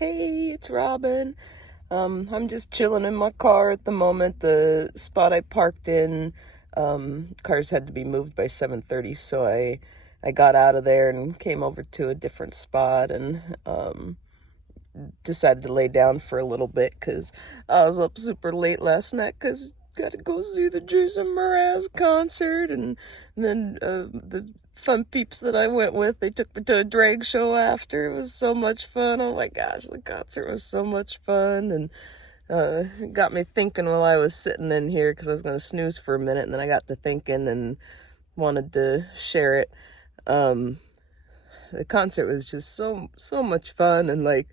Hey, it's Robin. I'm just chilling in my car at the moment. The spot I parked in, cars had to be moved by 7:30, so I got out of there and came over to a different spot and decided to lay down for a little bit because I was up super late last night because got to go see the Jason Mraz concert, and then the fun peeps that I went with, they took me to a drag show after. It was so much fun. Oh my gosh, the concert was so much fun, and it got me thinking while I was sitting in here because I was going to snooze for a minute, and then I got to thinking and wanted to share it. Um, the concert was just so much fun, and like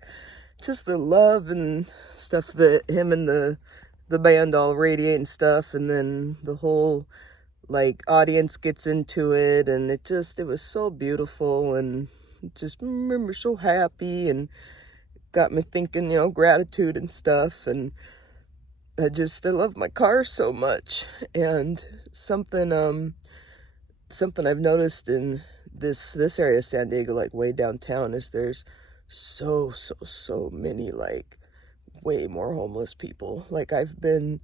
just the love and stuff that him and the band all radiate and stuff, and then the whole like audience gets into it, and it was so beautiful, and just remember so happy, and got me thinking, gratitude and stuff. And I love my car so much. And something I've noticed in this area of San Diego, like way downtown, is there's so many, like way more homeless people. Like I've been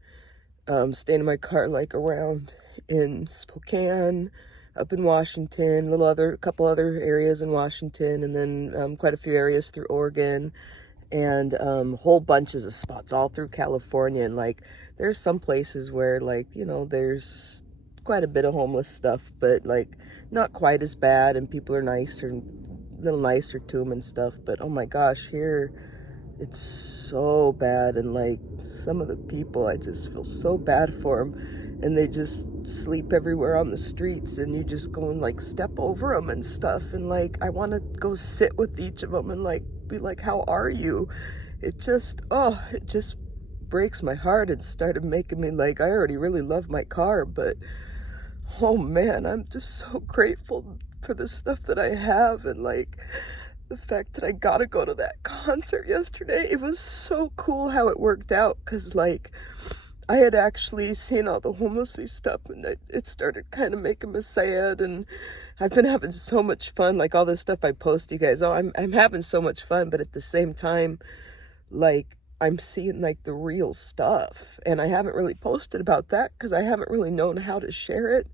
staying in my car like around in Spokane, up in Washington, a couple other areas in Washington, and then quite a few areas through Oregon, and whole bunches of spots all through California. And like there's some places where like there's quite a bit of homeless stuff, but like not quite as bad, and people are nicer, a little nicer to them and stuff. But oh my gosh, here it's so bad, and like some of the people, I just feel so bad for them, and they just sleep everywhere on the streets, and you just go and like step over them and stuff, and like I want to go sit with each of them and like be like, how are you? It just breaks my heart. It started making me like, I already really love my car, but oh man, I'm just so grateful for the stuff that I have. And like the fact that I got to go to that concert yesterday, it was so cool how it worked out, because like I had actually seen all the homelessly stuff, and it started kind of making me sad. And I've been having so much fun, like all this stuff I post, you guys, I'm having so much fun, but at the same time, like I'm seeing like the real stuff, and I haven't really posted about that because I haven't really known how to share it.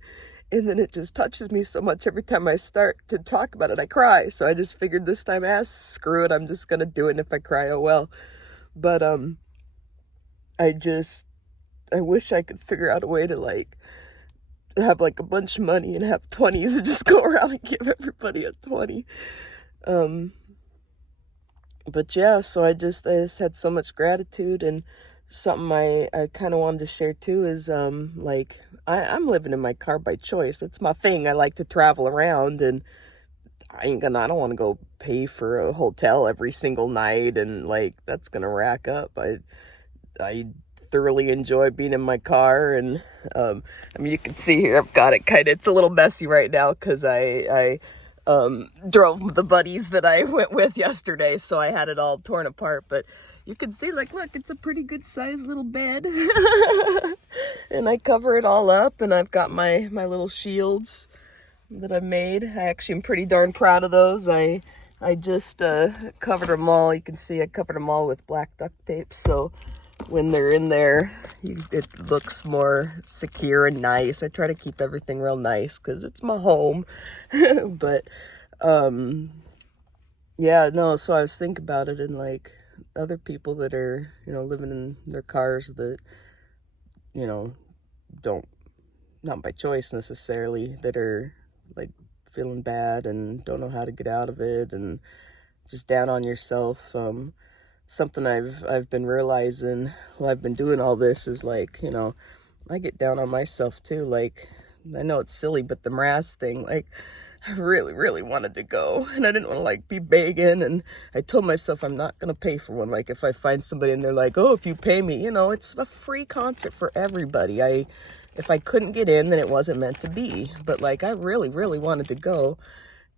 And then it just touches me so much. Every time I start to talk about it, I cry. So I just figured this time, screw it, I'm just gonna do it, and if I cry, oh well. But I wish I could figure out a way to like have like a bunch of money and have 20s and just go around and give everybody a 20. But yeah, so I just had so much gratitude. And something I kind of wanted to share too is like I'm living in my car by choice. It's my thing. I like to travel around, and I don't want to go pay for a hotel every single night, and like that's gonna rack up. I thoroughly enjoy being in my car. And I mean, you can see here I've got it it's a little messy right now because I drove the buddies that I went with yesterday, so I had it all torn apart. But you can see, like, look, it's a pretty good sized little bed. And I cover it all up, and I've got my little shields that I made. I actually am pretty darn proud of those. I just covered them all. You can see I covered them all with black duct tape, so when they're in there, it looks more secure and nice. I try to keep everything real nice because it's my home. But yeah, no, so I was thinking about it, and like other people that are living in their cars that don't, not by choice necessarily, that are like feeling bad and don't know how to get out of it, and just down on yourself. Something I've been realizing while I've been doing all this is like, I get down on myself too. Like, I know it's silly, but the Mraz thing, like, I really, really wanted to go, and I didn't want to like be begging, and I told myself I'm not gonna pay for one. Like, if I find somebody and they're like, oh, if you pay me, it's a free concert for everybody. If I couldn't get in, then it wasn't meant to be. But like, I really, really wanted to go.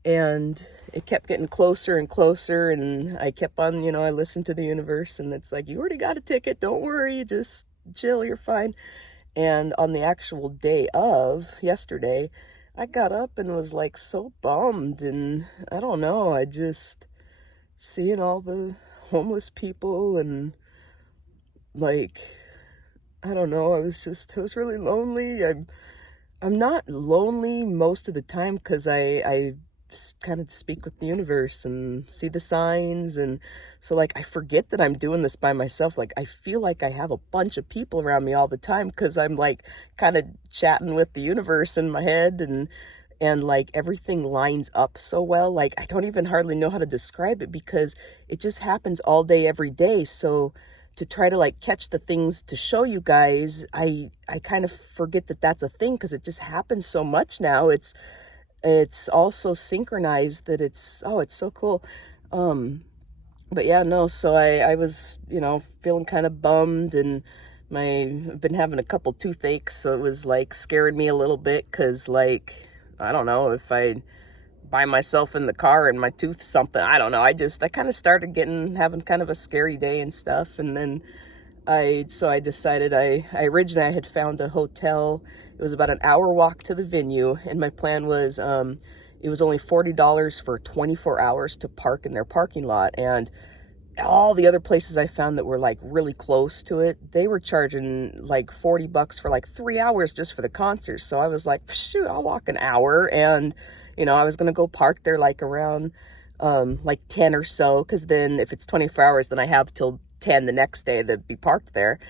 And it kept getting closer and closer, and I kept on, I listened to the universe, and it's like, you already got a ticket, don't worry, just chill, you're fine. And on the actual day of yesterday, I got up and was like so bummed, and I don't know, I just seeing all the homeless people, and like, I don't know, I was really lonely. I'm not lonely most of the time because I kind of speak with the universe and see the signs. And so, like, I forget that I'm doing this by myself. Like, I feel like I have a bunch of people around me all the time because I'm like kind of chatting with the universe in my head, and like everything lines up so well. Like, I don't even hardly know how to describe it because it just happens all day, every day. So to try to like catch the things to show you guys, I kind of forget that that's a thing because it just happens so much now. It's all so synchronized that it's so cool. But yeah, no, so I was, feeling kind of bummed, and I've been having a couple toothaches, so it was like scaring me a little bit because, like, I don't know if I by myself in the car and my tooth something, I don't know. I kind of started having kind of a scary day and stuff. And then I decided I originally I had found a hotel. It was about an hour walk to the venue, and my plan was, it was only $40 for 24 hours to park in their parking lot. And all the other places I found that were like really close to it, they were charging like $40 for like 3 hours just for the concert. So I was like, shoot, I'll walk an hour. And I was gonna go park there like around like 10 or so, because then if it's 24 hours, then I have till 10 the next day to be parked there.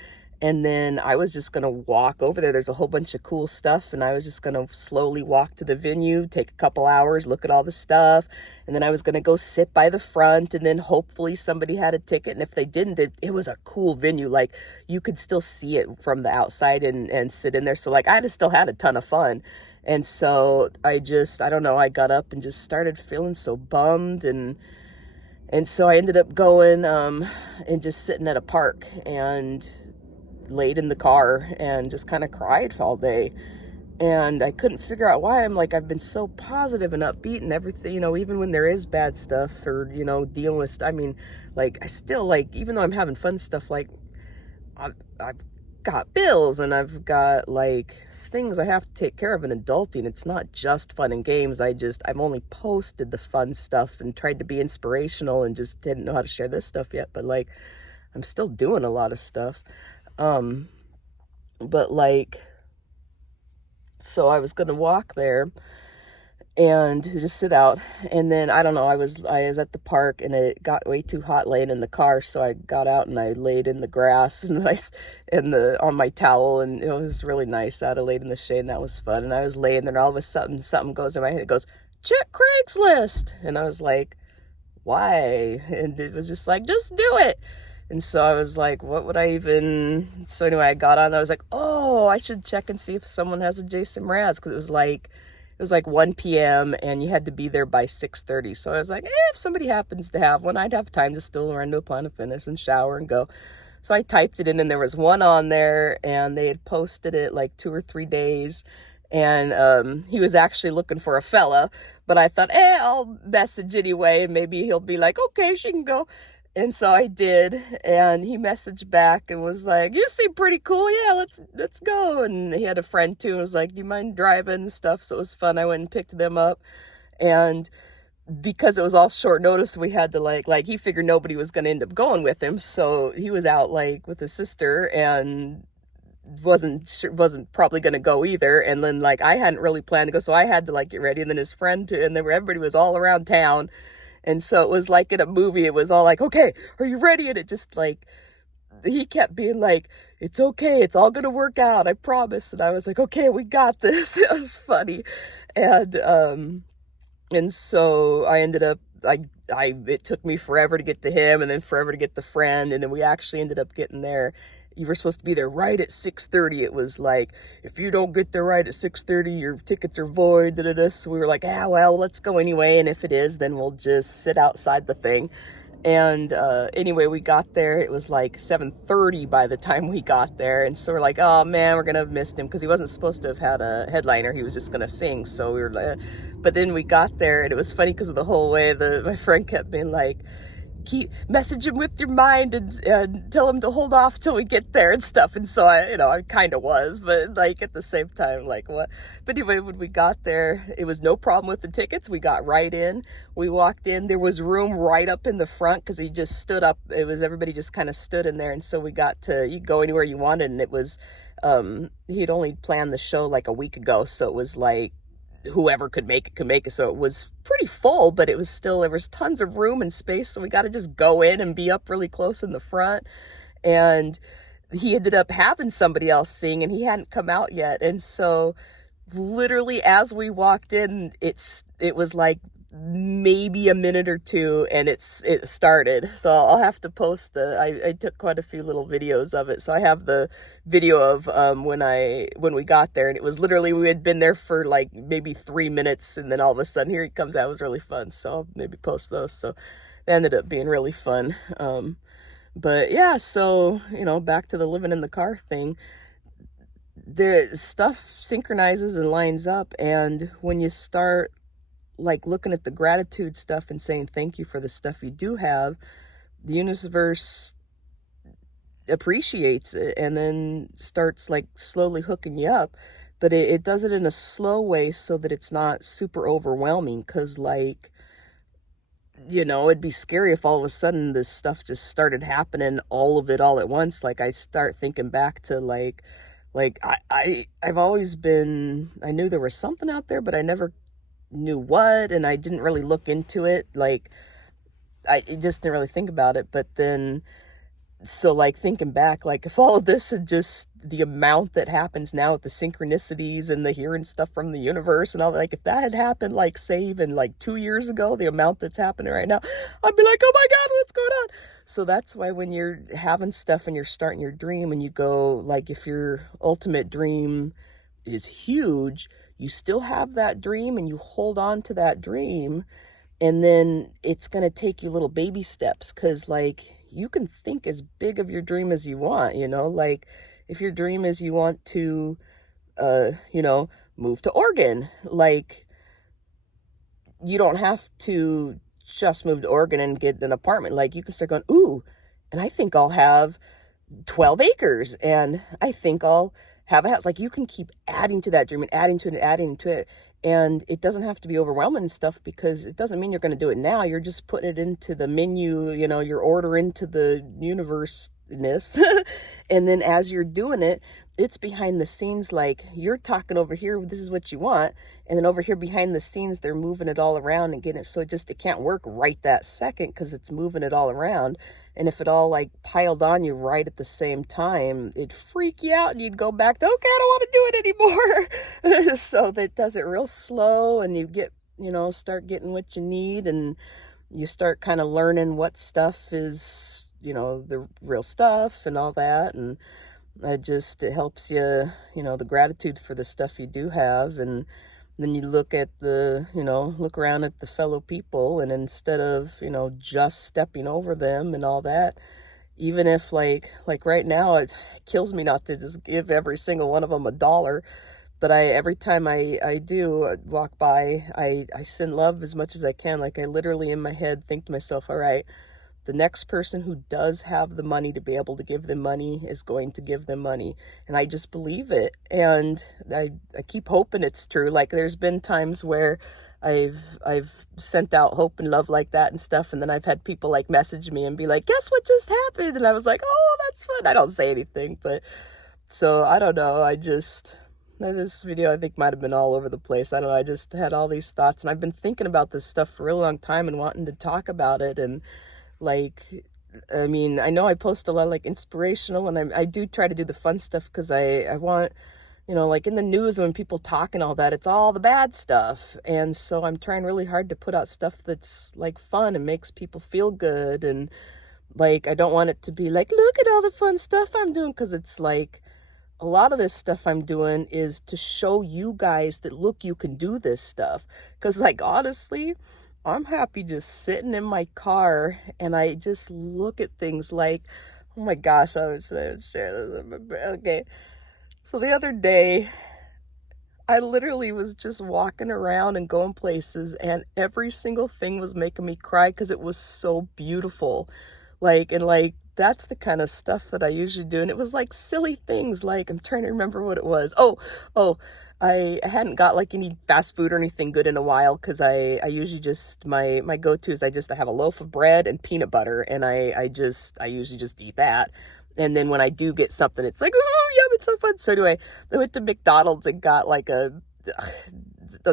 And then I was just gonna walk over there. There's a whole bunch of cool stuff, and I was just gonna slowly walk to the venue, take a couple hours, look at all the stuff, and then I was gonna go sit by the front, and then hopefully somebody had a ticket. And if they didn't, it was a cool venue. Like, you could still see it from the outside and sit in there. So like, I just still had a ton of fun. And so I don't know, I got up and just started feeling so bummed, and so I ended up going and just sitting at a park and laid in the car and just kind of cried all day. And I couldn't figure out why. I'm like, I've been so positive and upbeat and everything, even when there is bad stuff or, dealing with stuff. I mean, like, I still, like, even though I'm having fun stuff, like, I've got bills and I've got like things I have to take care of in adulting. It's not just fun and games. I've only posted the fun stuff and tried to be inspirational and just didn't know how to share this stuff yet. But like, I'm still doing a lot of stuff. But like, so I was gonna walk there and just sit out, and then I don't know, I was at the park and it got way too hot laying in the car, so I got out and I laid in the grass and on my towel, and it was really nice. I laid in the shade, and that was fun. And I was laying there, and all of a sudden something goes in my head. It goes, check Craigslist. And I was like, why? And it was just like, just do it. And so I was like, what would I even... So anyway, I got on. I was like, oh, I should check and see if someone has a Jason Mraz, because it was like 1 p.m. and you had to be there by 6:30. So I was like, if somebody happens to have one, I'd have time to still run to a Planet Fitness and shower and go. So I typed it in, and there was one on there, and they had posted it like 2 or 3 days. And he was actually looking for a fella, but I thought, I'll message anyway, and maybe he'll be like, okay, she can go. And so I did, and he messaged back and was like, you seem pretty cool. Yeah, let's go. And he had a friend too, and was like, do you mind driving and stuff? So it was fun. I went and picked them up, and because it was all short notice, we had to like he figured nobody was going to end up going with him. So he was out like with his sister and wasn't probably going to go either. And then like, I hadn't really planned to go, so I had to like get ready. And then his friend too, and then everybody was all around town. And so it was like in a movie. It was all like, okay, are you ready? And it just like, he kept being like, it's okay, it's all gonna work out, I promise. And I was like, okay, we got this. It was funny. And so I ended up, it took me forever to get to him, and then forever to get the friend, and then we actually ended up getting there. You were supposed to be there right at 6:30. It was like, if you don't get there right at 6:30, your tickets are void. So we were like, well, let's go anyway. And if it is, then we'll just sit outside the thing. And anyway, we got there. It was like 7:30 by the time we got there. And so we're like, oh man, we're going to have missed him, because he wasn't supposed to have had a headliner. He was just going to sing. So we were like, but then we got there, and it was funny because the whole way, my friend kept being like, message him with your mind and tell him to hold off till we get there and stuff. And so I kind of was, but like at the same time, like what? But anyway, when we got there, it was no problem with the tickets. We got right in. We walked in. There was room right up in the front because he just stood up. It was everybody just kind of stood in there, and so we got to you go anywhere you wanted, and it was he had only planned the show like a week ago, so it was like whoever could make it could make it. So it was pretty full, but it was still, there was tons of room and space. So we got to just go in and be up really close in the front. And he ended up having somebody else sing and he hadn't come out yet. And so literally as we walked in, it was like maybe a minute or two and it started. So I'll have to post I took quite a few little videos of it. So I have the video of when we got there, and it was literally, we had been there for like maybe 3 minutes and then all of a sudden here he comes out. It was really fun. So I'll maybe post those. So they ended up being really fun. But yeah, so back to the living in the car thing. The stuff synchronizes and lines up, and when you start like looking at the gratitude stuff and saying thank you for the stuff you do have, the universe appreciates it and then starts like slowly hooking you up. But it does it in a slow way so that it's not super overwhelming, because like it'd be scary if all of a sudden this stuff just started happening, all of it all at once. Like I start thinking back to I've always been, I knew there was something out there, but I never knew what, and I didn't really look into it. Like I just didn't really think about it. But then, so like thinking back, like if all of this had just, the amount that happens now with the synchronicities and the hearing stuff from the universe and all that, like if that had happened, like say even like 2 years ago, the amount that's happening right now, I'd be like, oh my God, what's going on? So that's why when you're having stuff and you're starting your dream and you go, like if your ultimate dream is huge, you still have that dream and you hold on to that dream. And then it's going to take you little baby steps, because like you can think as big of your dream as you want, like if your dream is you want to, move to Oregon, like you don't have to just move to Oregon and get an apartment. Like you can start going, ooh, and I think I'll have 12 acres and I think I'll have a house. Like you can keep adding to that dream and adding to it and adding to it. And it doesn't have to be overwhelming and stuff, because it doesn't mean you're going to do it now. You're just putting it into the menu, your order into the universe-ness. And then as you're doing it, it's behind the scenes. Like you're talking over here, this is what you want. And then over here behind the scenes, they're moving it all around and getting it. So it can't work right that second because it's moving it all around. And if it all like piled on you right at the same time, it'd freak you out and you'd go back to, okay, I don't want to do it anymore. So that does it real slow, and you get, start getting what you need, and you start kind of learning what stuff is, the real stuff and all that. And it helps you, the gratitude for the stuff you do have. And then you look at look around at the fellow people, and instead of, just stepping over them and all that, even if like right now, it kills me not to just give every single one of them $1. But every time I do walk by, I send love as much as I can. Like I literally in my head think to myself, all right, the next person who does have the money to be able to give them money is going to give them money. And I just believe it. And I keep hoping it's true. Like there's been times where I've sent out hope and love like that and stuff. And then I've had people like message me and be like, guess what just happened? And I was like, oh, that's fun. I don't say anything, but so I don't know. This video I think might have been all over the place. I don't know. I just had all these thoughts, and I've been thinking about this stuff for a really long time and wanting to talk about it. And like, I mean, I know I post a lot of like inspirational, and I do try to do the fun stuff, because I want, like in the news when people talk and all that, it's all the bad stuff. And so I'm trying really hard to put out stuff that's like fun and makes people feel good. And like, I don't want it to be like, look at all the fun stuff I'm doing, because it's like, a lot of this stuff I'm doing is to show you guys that, look, you can do this stuff. Because like, honestly, I'm happy just sitting in my car and I just look at things like, oh my gosh, I would share this. Okay. So the other day, I literally was just walking around and going places, and every single thing was making me cry because it was so beautiful. And that's the kind of stuff that I usually do. And it was like silly things. Like, I'm trying to remember what it was. Oh, I hadn't got like any fast food or anything good in a while, because I usually just, my go-to is I have a loaf of bread and peanut butter, and I usually just eat that. And then when I do get something, it's like, oh, yum, it's so fun. So anyway, I went to McDonald's and got like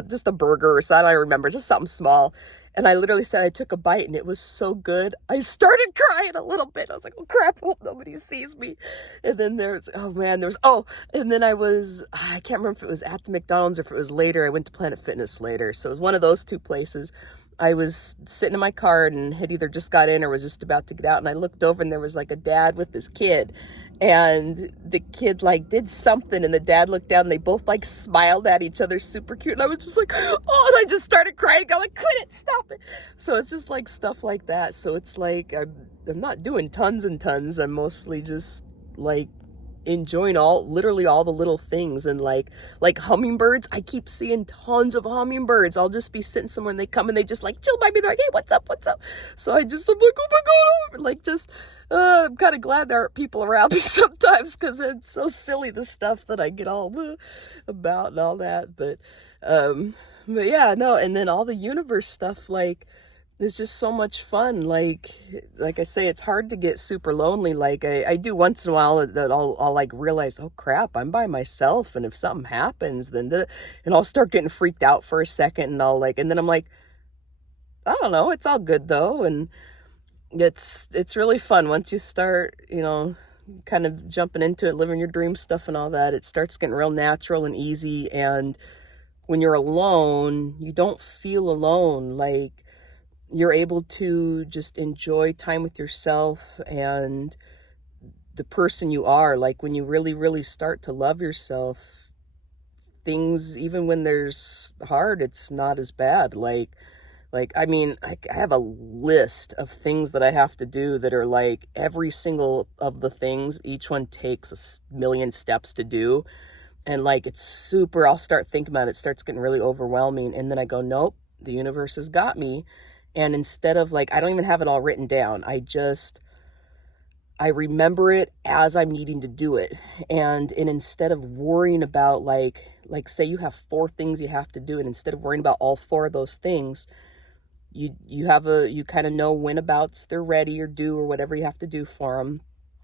just a burger or something. I don't remember, just something small. And I literally said, I took a bite and it was so good, I started crying a little bit. I was like, oh crap, I hope nobody sees me. And then and then I can't remember if it was at the McDonald's or if it was later. I went to Planet Fitness later. So it was one of those two places. I was sitting in my car and had either just got in or was just about to get out. And I looked over and there was like a dad with his kid. And the kid like did something, and the dad looked down and they both like smiled at each other, super cute. And I was just like, oh, and I just started crying. I'm like, quit it, stop it. So it's just like stuff like that. So it's like, I'm not doing tons and tons. I'm mostly just like enjoying literally all the little things. And like hummingbirds, I keep seeing tons of hummingbirds. I'll just be sitting somewhere and they come and they just like chill by me. They're like, hey, what's up? So I'm like, oh my God, like just I'm kind of glad there aren't people around me sometimes, because it's so silly, the stuff that I get all about and all that. But yeah, no. And then all the universe stuff, like, it's just so much fun. Like I say, it's hard to get super lonely. Like I do once in a while that I'll like realize, oh crap, I'm by myself. And if something happens, and I'll start getting freaked out for a second, and then I'm like, I don't know, it's all good though. And it's really fun once you start, kind of jumping into it, living your dream stuff and all that. It starts getting real natural and easy. And when you're alone, you don't feel alone. Like, you're able to just enjoy time with yourself and the person you are. Like, when you really, really start to love yourself, things, even when there's hard, it's not as bad. I mean, I have a list of things that I have to do that are like every single of the things, each one takes a million steps to do. And like, I'll start thinking about it, it starts getting really overwhelming. And then I go, nope, the universe has got me. And instead of like, I don't even have it all written down. I remember it as I'm needing to do it. And instead of worrying about like say you have 4 things you have to do, and instead of worrying about all 4 of those things, you kind of know when abouts they're ready or due or whatever you have to do for them.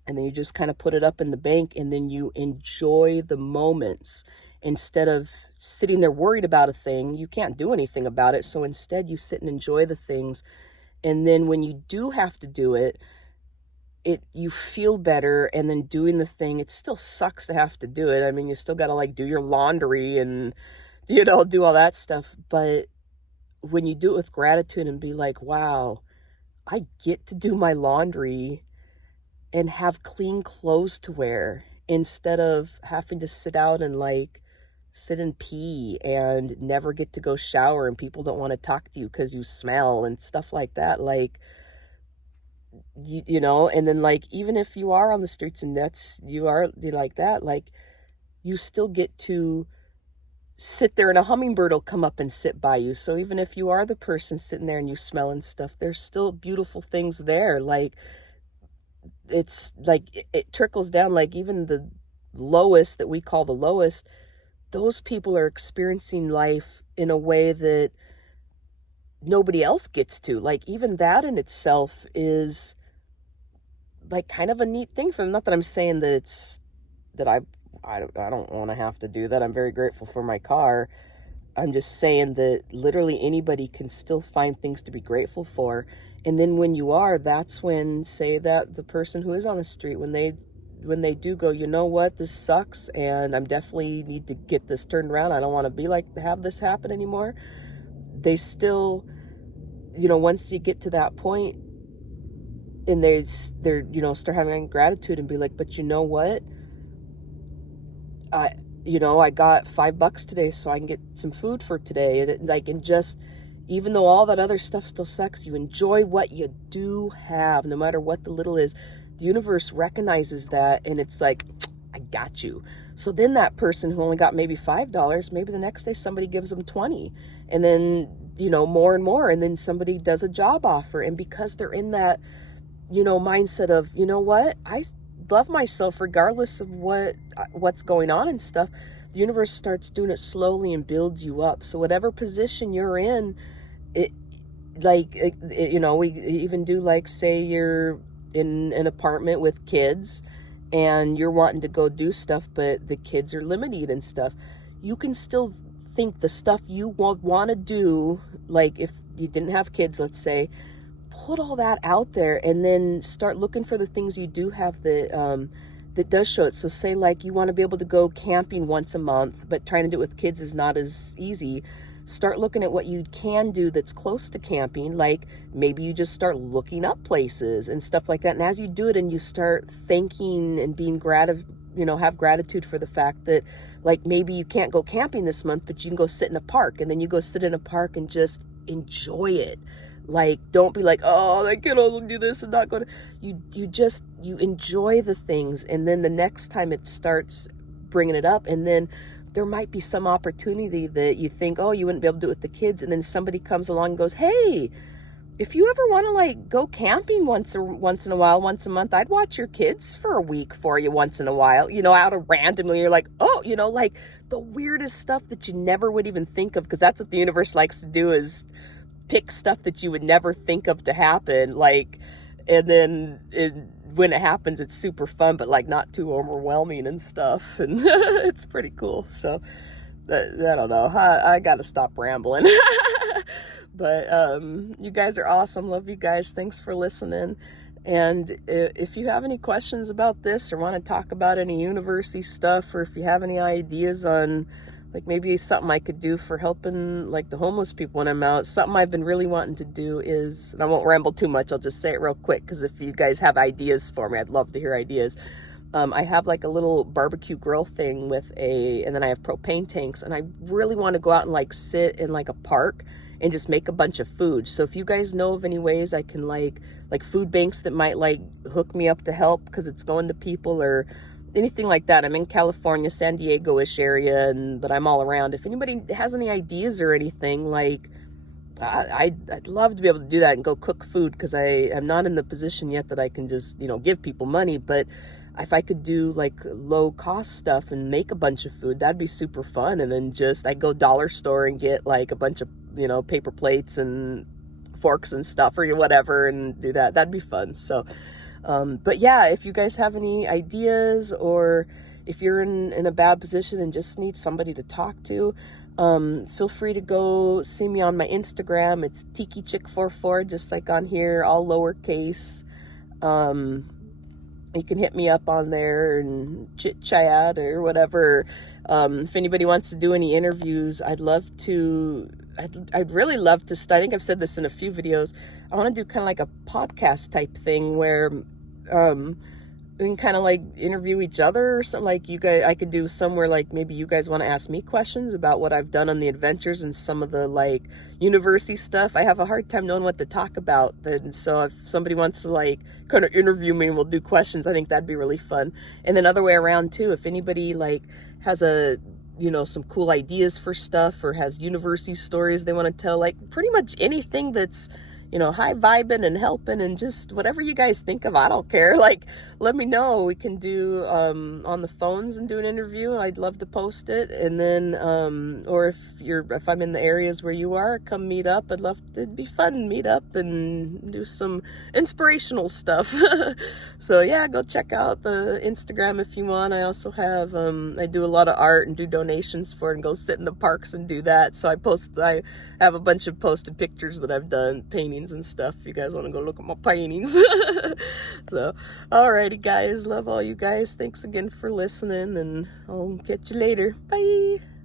And then you just kind of put it up in the bank, and then you enjoy the moments. Instead of sitting there worried about a thing, you can't do anything about it. So instead you sit and enjoy the things. And then when you do have to do it, you feel better. And then doing the thing, it still sucks to have to do it. I mean, you still got to like do your laundry and, do all that stuff. But when you do it with gratitude and be like, wow, I get to do my laundry and have clean clothes to wear, instead of having to sit out and like sit and pee and never get to go shower, and people don't want to talk to you because you smell and stuff like that. Like, and then like, even if you are on the streets and you like that, like, you still get to sit there and a hummingbird will come up and sit by you. So even if you are the person sitting there and you smell and stuff, there's still beautiful things there. Like, it's like it trickles down. Like, even the lowest that we call the lowest, those people are experiencing life in a way that nobody else gets to. Like, even that in itself is like kind of a neat thing for them. Not that I'm saying that I don't want to have to do that. I'm very grateful for my car. I'm just saying that literally anybody can still find things to be grateful for. And then when you are, that's when, say that the person who is on the street, when they do go, you know what, this sucks, and I'm definitely need to get this turned around. I don't want to have this happen anymore. They still, once you get to that point and they're, start having gratitude and be like, but you know what? I got $5 today so I can get some food for today. And just, even though all that other stuff still sucks, you enjoy what you do have, no matter what the little is. The universe recognizes that, and it's like, I got you. So then that person who only got maybe $5, maybe the next day somebody gives them 20, and then, more and more. And then somebody does a job offer. And because they're in that, mindset of, what, I love myself regardless of what's going on and stuff, the universe starts doing it slowly and builds you up. So whatever position you're in, it, we even do, like, say you're in an apartment with kids and you're wanting to go do stuff, but the kids are limited and stuff. You can still think the stuff you want to do, like if you didn't have kids, let's say, put all that out there and then start looking for the things you do have that does show it. So say, like, you want to be able to go camping once a month, but trying to do it with kids is not as easy. Start looking at what you can do that's close to camping. Like maybe you just start looking up places and stuff like that. And as you do it and you start thanking and being have gratitude for the fact that, like, maybe you can't go camping this month, but you can go sit in a park, and then you go sit in a park and just enjoy it. Like, don't be like, oh, I can only do this and not go to, you enjoy the things. And then the next time it starts bringing it up, and then there might be some opportunity that you think, oh, you wouldn't be able to do it with the kids. And then somebody comes along and goes, hey, if you ever want to, like, go camping once in a while, once a month, I'd watch your kids for a week for you once in a while, out of randomly. You're like, oh, like the weirdest stuff that you never would even think of, because that's what the universe likes to do, is pick stuff that you would never think of to happen. Like, and then when it happens, it's super fun, but like not too overwhelming and stuff. And it's pretty cool. So I don't know. I got to stop rambling. But you guys are awesome. Love you guys. Thanks for listening. And if you have any questions about this or want to talk about any university stuff, or if you have any ideas on, like, maybe something I could do for helping, like, the homeless people when I'm out, something I've been really wanting to do is, and I won't ramble too much, I'll just say it real quick, because if you guys have ideas for me, I'd love to hear ideas. I have like a little barbecue grill thing and then I have propane tanks, and I really want to go out and, like, sit in, like, a park and just make a bunch of food. So if you guys know of any ways I can, like food banks that might, like, hook me up to help because it's going to people, or anything like that. I'm in California, San Diego-ish area, but I'm all around. If anybody has any ideas or anything, like, I'd love to be able to do that and go cook food, because I'm not in the position yet that I can just, give people money. But if I could do, like, low cost stuff and make a bunch of food, that'd be super fun. And then I'd go dollar store and get, like, a bunch of, paper plates and forks and stuff or whatever, and do that. That'd be fun. So, but yeah, if you guys have any ideas, or if you're in a bad position and just need somebody to talk to, feel free to go see me on my Instagram. It's TikiChick44, just like on here, all lowercase. You can hit me up on there and chit chat or whatever. If anybody wants to do any interviews, I'd really love to start. I think I've said this in a few videos. I want to do kind of like a podcast type thing where we can kind of, like, interview each other or something. Like, you guys, I could do somewhere, like, maybe you guys want to ask me questions about what I've done on the adventures and some of the, like, university stuff. I have a hard time knowing what to talk about. And so if somebody wants to, like, kind of interview me and we'll do questions, I think that'd be really fun. And then other way around too, if anybody, like, has some cool ideas for stuff, or has university stories they want to tell, like, pretty much anything that's, high vibing and helping, and just whatever you guys think of, I don't care. Like, let me know. We can do on the phones and do an interview. I'd love to post it. And then or if I'm in the areas where you are, come meet up. It'd be fun to meet up and do some inspirational stuff. So yeah, go check out the Instagram if you want. I also have I do a lot of art and do donations for it, and go sit in the parks and do that. So I have a bunch of posted pictures that I've done, paintings and stuff, if you guys want to go look at my paintings. So, alrighty guys, love all you guys. Thanks again for listening, and I'll catch you later. Bye.